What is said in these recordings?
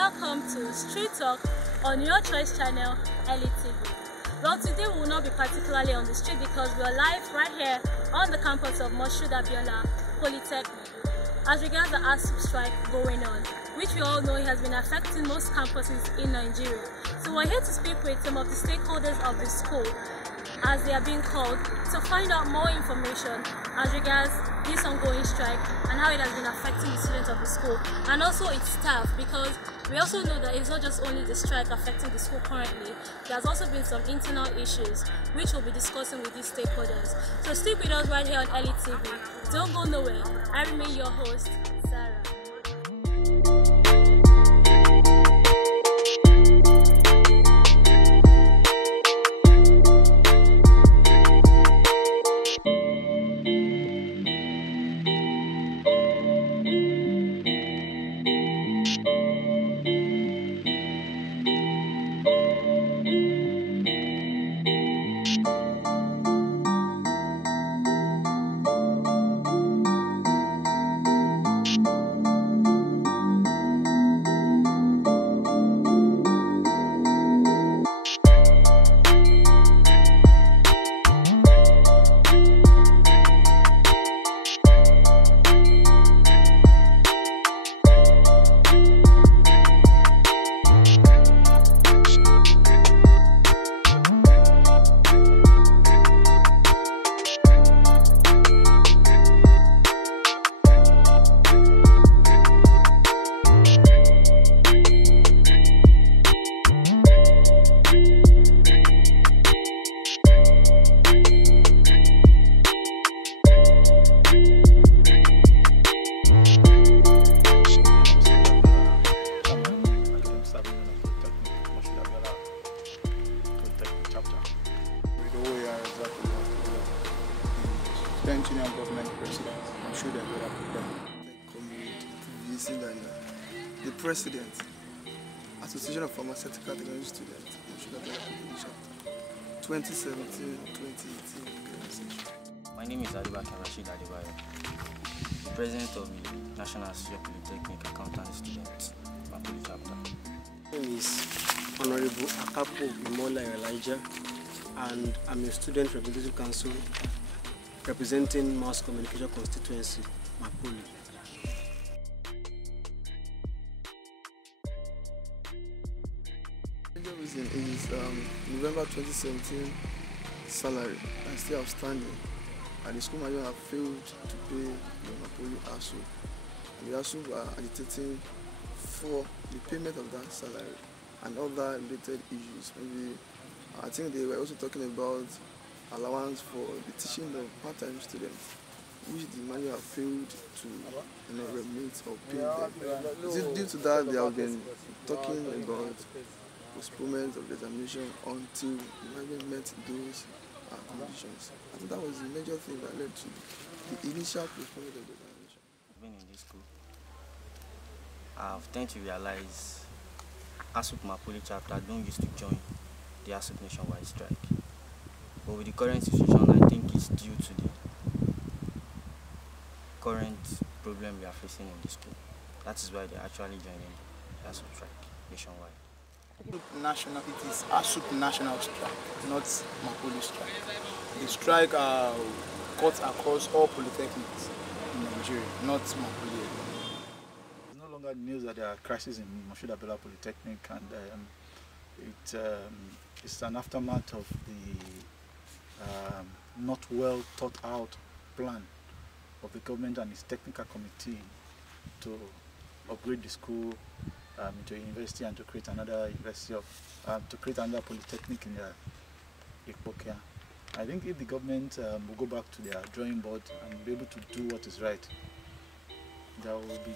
welcome to Street Talk on your choice channel, LETV. Well, today we will not be particularly on the street because we are live right here on the campus of Asup-mapoly Polytechnic as regards the Asup strike going on, which we all know has been affecting most campuses in Nigeria. So we're here to speak with some of the stakeholders of the school as they are being called to find out more information as regards this ongoing strike and how it has been affecting the students of the school and also its staff, because we also know that it's not just only the strike affecting the school currently. There has also been some internal issues which we'll be discussing with these stakeholders. So stick with us right here on LETV. Don't go nowhere. I remain your host, Sarah. Government president, I'm sure that we have the president, Association of Pharmaceutical Technology Students, I'm sure that we have 2017, 2018. My name is Asup-mapoly, president of the National Asup-mapoly Accountant Students, Mapoly chapter. My name is Honorable Asup-mapoly Elijah, and I'm a student representative council representing Mass Communication Constituency, Mapoly. The major reason is November 2017 salary is still outstanding, and the school manager have failed to pay the Mapoly Asup. And the Asup are agitating for the payment of that salary and other related issues. Maybe I think they were also talking about allowance for the teaching of part-time students, which the manager have failed to remit or pay them. Due to that, they have been talking about postponement of the examination until the management met those conditions. I think that was the major thing that led to the initial postponement of the examination. Being in this school, I've tend to realize Asup-mapoly chapter don't used to join the Asup nationwide strike. But with the current situation, I think it's due to the current problem we are facing in the school. That is why they're actually joining the Asup strike nationwide. It is Asup national strike, not Mapoly strike. The strike cuts across all polytechnics in Nigeria, not Mapoly. It's no longer news that there are crises in Asup-mapoly Polytechnic, and it's an aftermath of the not well thought out plan of the government and its technical committee to upgrade the school into a university and to create another university to create another polytechnic in Ikpokia. I think if the government will go back to their drawing board and be able to do what is right, there will be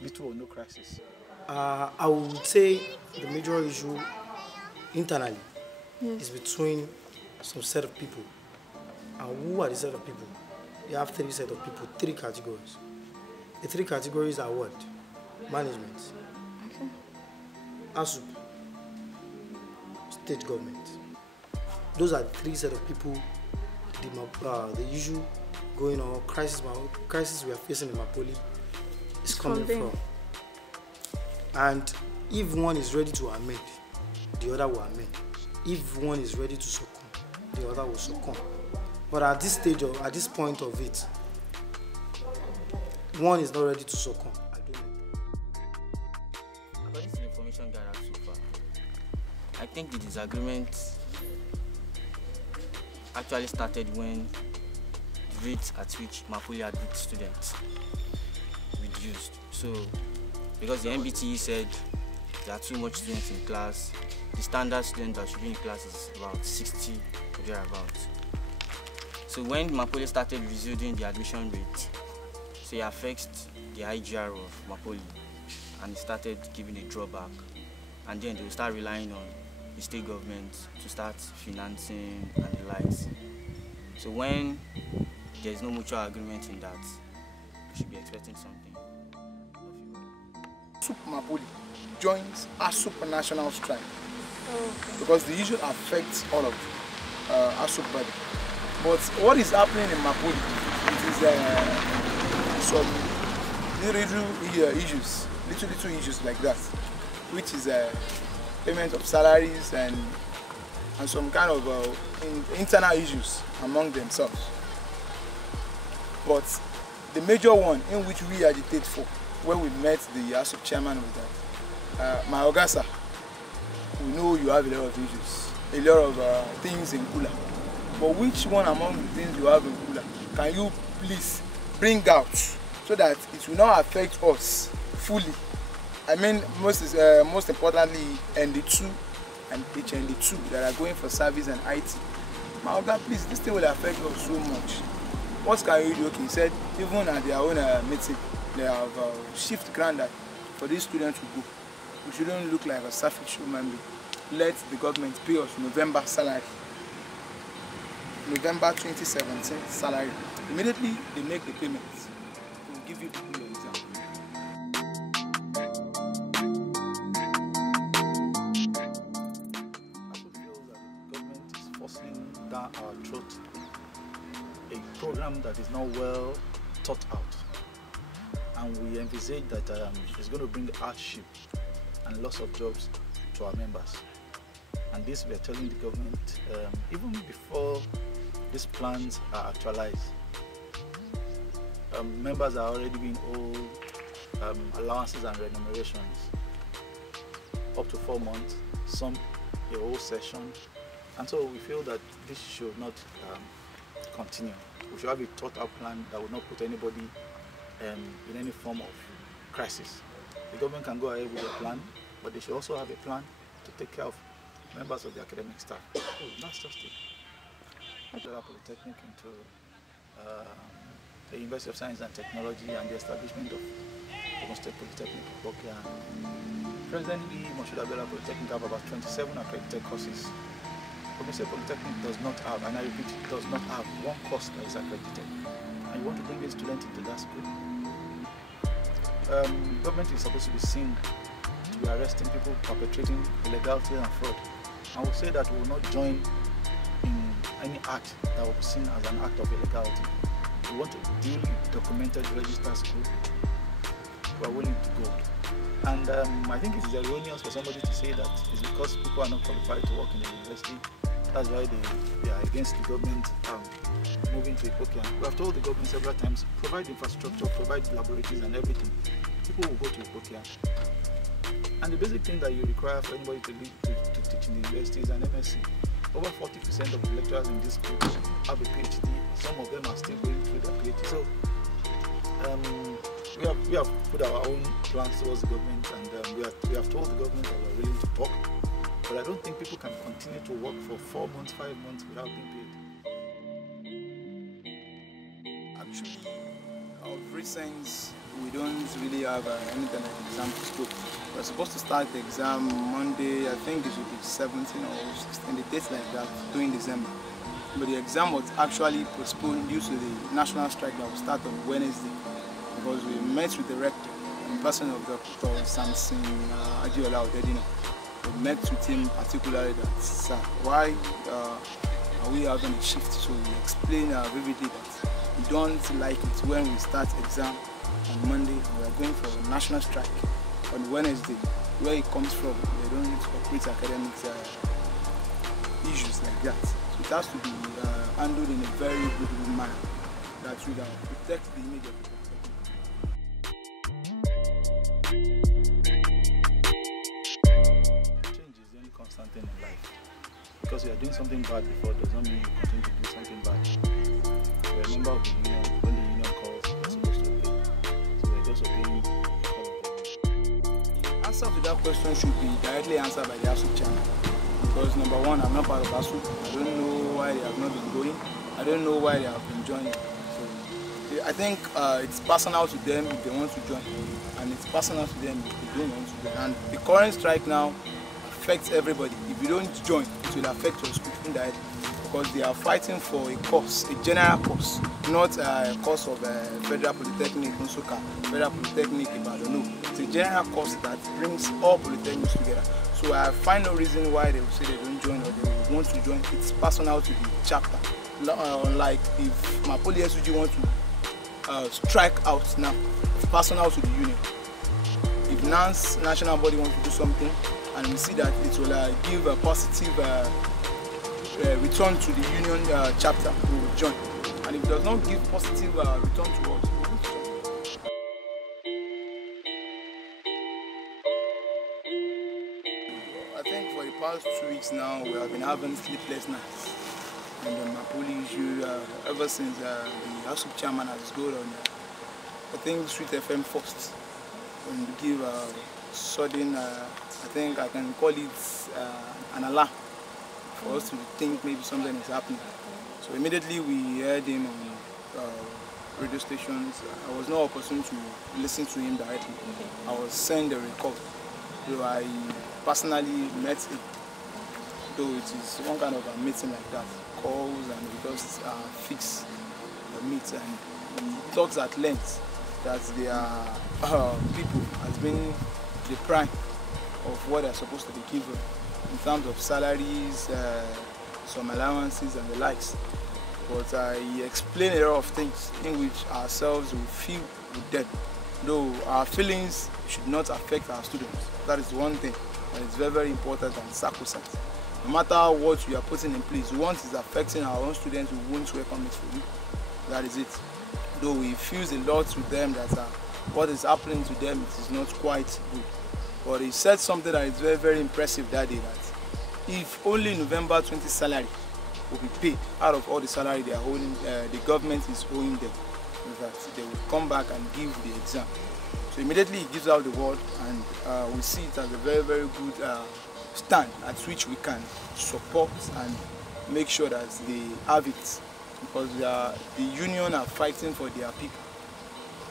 little or no crisis. I would say the major issue internally is between some set of people. And who are the set of people? You have three set of people, three categories. The three categories are what? Management, okay. Asup, state government. Those are three set of people. The issue going on, crisis we are facing in Mapoly is coming from. And If one is ready to amend, the other will amend. If one is ready to succumb, the other will succumb. But at this stage, at this point of it, one is not ready to succumb. I don't know. According to the information gathered so far, I think the disagreement actually started when the rate at which Mapoly admit students reduced. So, because the MBTE said there are too much students in class, the standard student that should be in class is about 60 or thereabouts. So when Mapoly started reducing the admission rate, so it affects the IGR of Mapoly, and it started giving a drawback, and then they will start relying on the state government to start financing and the likes. So when there is no mutual agreement in that, we should be expecting something. Asup-mapoly joins Asup national strike because the issue affects all of Asup body. But what is happening in Mapoly, it is some little issues like that, which is payment of salaries and some kind of internal issues among themselves. But the major one in which we agitate for, when we met the Asup chairman, was that my Ogasa, we know you have a lot of issues, a lot of things in Kula. But which one among the things you have in Kula can you please bring out so that it will not affect us fully? I mean, most importantly, ND2 and HND2 that are going for service and IT. My Oga, please, this thing will affect us so much. What can you do? Okay, he said, even at their own meeting, they have shift ground that for these students to go. We shouldn't look like a selfish human being. Let the government pay us November salary. November 2017 salary. Immediately they make the payments. They will give you people your exam. I also feel that the government is forcing down our throat a program that is not well thought out, and we envisage that it's going to bring hardship and loss of jobs to our members. And this we are telling the government even before these plans are actualized. Members are already being owed allowances and remunerations up to 4 months, some a whole session, and so we feel that this should not continue. We should have a thought-out plan that will not put anybody in any form of crisis. The government can go ahead with a plan, but they should also have a plan to take care of members of the academic staff. That's just it. Biola Polytechnic into the University of Science and Technology and the establishment of Ogun State Polytechnic Bokia. Presently, Biola Polytechnic have about 27 accredited courses. Ogun State Polytechnic does not have, and I repeat, does not have one course that is accredited. And you want to bring a student into that school? Government is supposed to be seen to be arresting people perpetrating illegality and fraud. I would say that we will not join in any act that will be seen as an act of illegality. We want a duly documented registered school who are willing to go. And I think it is erroneous for somebody to say that it's because people are not qualified to work in the university, that's why they are against the government moving to Ipokia. We have told the government several times, provide infrastructure, provide laboratories and everything. People will go to Ipokia. And the basic thing that you require for anybody to teach in the university is an MSc. Over 40% of the lecturers in this school have a PhD. Some of them are still going through their PhD. So we have put our own plans towards the government, and we have told the government that we are willing to talk. But I don't think people can continue to work for 4 months, 5 months without being paid. Actually, of recent, we don't really have anything like exam to school. We're supposed to start the exam Monday, I think it should be 17 or 16, the dates like that, during December. But the exam was actually postponed due to the national strike that will start on Wednesday. Because we met with the rector, in person of Dr. Samson Adiola Odedino. We met with him particularly that, sir, why are we having a shift? So we explained vividly that we don't like it when we start exam on Monday. We are going for a national strike on Wednesday. where it comes from. They don't need to operate academic issues like that. So it has to be handled in a very good manner that will protect the image of the Change is the only constant thing in life. Because you are doing something bad before does not mean you continue to do something bad. You're a member of the union. When the union calls, you're supposed to obey. So you're just obeying the call of the union. The answer to that question should be directly answered by the Asup chairman. Because number one, I'm not part of Asup. I don't know why they have not been going. I don't know why they have been joining. So I think it's personal to them if they want to join, and it's personal to them if they don't want to join. And the current strike now affects everybody. If you don't join, it will affect your school indirectly, because they are fighting for a course, a general course, not a course of Federal Polytechnic, Nsoka, Federal Polytechnic, Ibadan. No, it's a general course that brings all polytechnics together. So I find no reason why they will say they don't join or they will want to join. It's personal to the chapter. Like if Mapoly SUG want to strike out now, it's personal to the union. If NANS national body wants to do something and we see that it will give a positive return to the union chapter, we will join. And if it does not give positive return to us, we will join. I think for the past 2 weeks now, we have been having sleepless nights. And the Mapoly issue, ever since the Asup chairman has gone on, I think Sweet FM first, and give a sudden, I think I can call it an alarm for us to think maybe something is happening. So immediately we heard him on radio stations. I was not opportune to listen to him directly. I was sent a record. So I personally met him, though it is one kind of a meeting like that, calls and we just fix the meet, and he talks at length that their people has been deprived of what they're supposed to be given in terms of salaries, some allowances and the likes. But he explained a lot of things in which ourselves will feel with them, though our feelings should not affect our students. That is one thing, and it's very, very important and sacrosanct. No matter what we are putting in place, once it's affecting our own students, we won't welcome it for you. That is it. Though we fuse a lot with them that what is happening to them is not quite good. But he said something that is very, very impressive that day, that if only November 20 salary will be paid out of all the salary they are holding, the government is owing them, that they will come back and give the exam. So immediately he gives out the word, and we see it as a very, very good stand at which we can support and make sure that they have it, because the union are fighting for their people,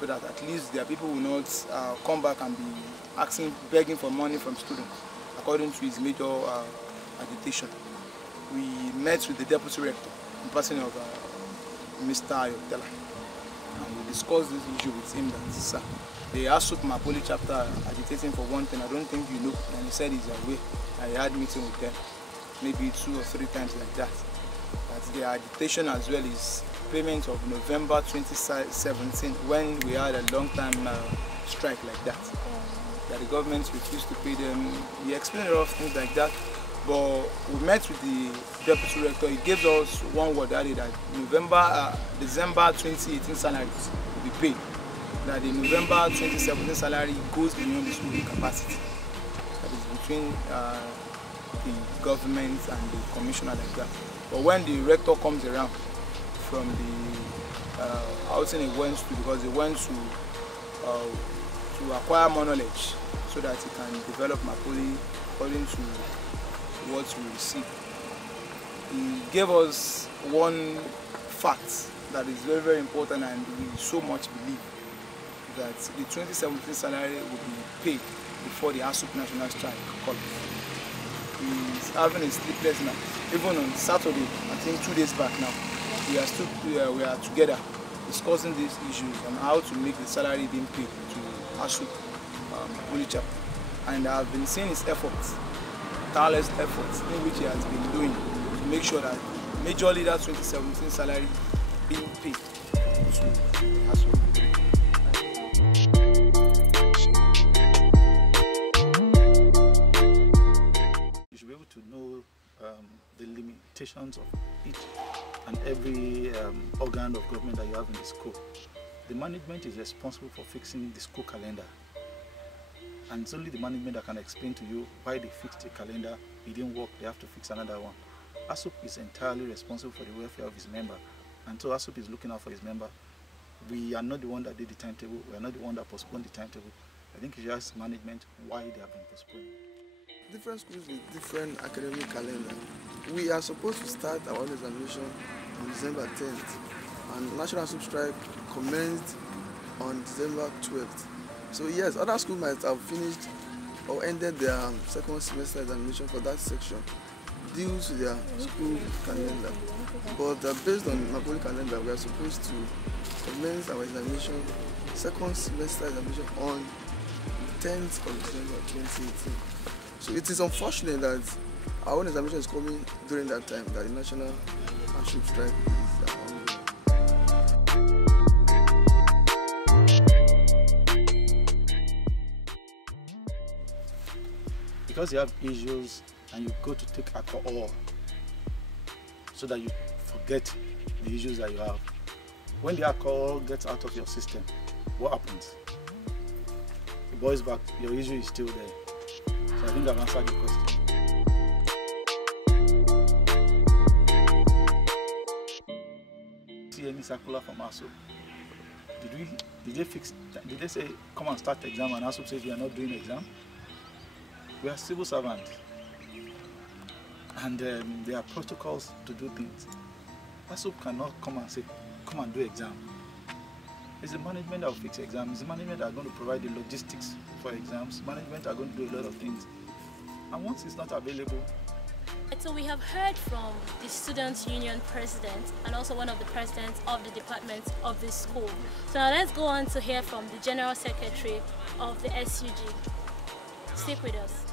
so that at least their people will not come back and be begging for money from students, according to his major agitation. We met with the deputy rector in person of Mr. Ayotela, and we discussed this issue with him that, sir, the Asup-mapoly chapter agitating for one thing, I don't think you know, and he said he's aware. I had meeting with them maybe 2 or 3 times like that. That the agitation as well is payment of November 2017, when we had a long time strike like that. That the government refused to pay them. He explained a lot of things like that. But we met with the deputy rector. He gave us one word that day, that December 2018 salaries will be paid. That the November 2017 salary goes beyond the school capacity. That is between the government and the commissioner like that. But when the rector comes around from the outing he went to, because he went to acquire more knowledge so that he can develop Mapoly according to what we receive. He gave us one fact that is very, very important, and we so much believe that the 2017 salary will be paid before the Asup national strike collapse. He's having a sleepless night. Even on Saturday, I think 2 days back now, we are together discussing these issues and how to make the salary being paid to Asup-mapoly chapter. And I've been seeing his efforts, tireless efforts in which he has been doing to make sure that majorly that 2017 salary being paid to Asup. to know the limitations of each and every organ of government that you have in the school. The management is responsible for fixing the school calendar. And it's only the management that can explain to you why they fixed a calendar, it didn't work, they have to fix another one. Asup is entirely responsible for the welfare of his member. And so Asup is looking out for his member. We are not the one that did the timetable, we are not the one that postponed the timetable. I think you should ask management why they have been postponed. Different schools with different academic calendar. We are supposed to start our own examination on December 10th, and National Asup strike commenced on December 12th. So yes, other schools might have finished or ended their second semester examination for that section due to their school calendar. But based on Mapoly calendar, we are supposed to commence our examination, second semester examination on 10th of December 2018. So it is unfortunate that our own examination is coming during that time, that the National Asup strike is ongoing. Because you have issues and you go to take alcohol so that you forget the issues that you have. When the alcohol gets out of your system, what happens? It boils back, your issue is still there. So I think I've answered the question. See any circular from Asup? Did they say come and start the exam and Asup says we are not doing the exam? We are civil servants, and there are protocols to do things. Asup cannot come and say, come and do exam. It's the management that will fix exams. It's the management that are going to provide the logistics for exams. Management are going to do a lot of things. And once it's not available... So we have heard from the Students' Union president and also one of the presidents of the department of this school. So now let's go on to hear from the General Secretary of the SUG. Stick with us.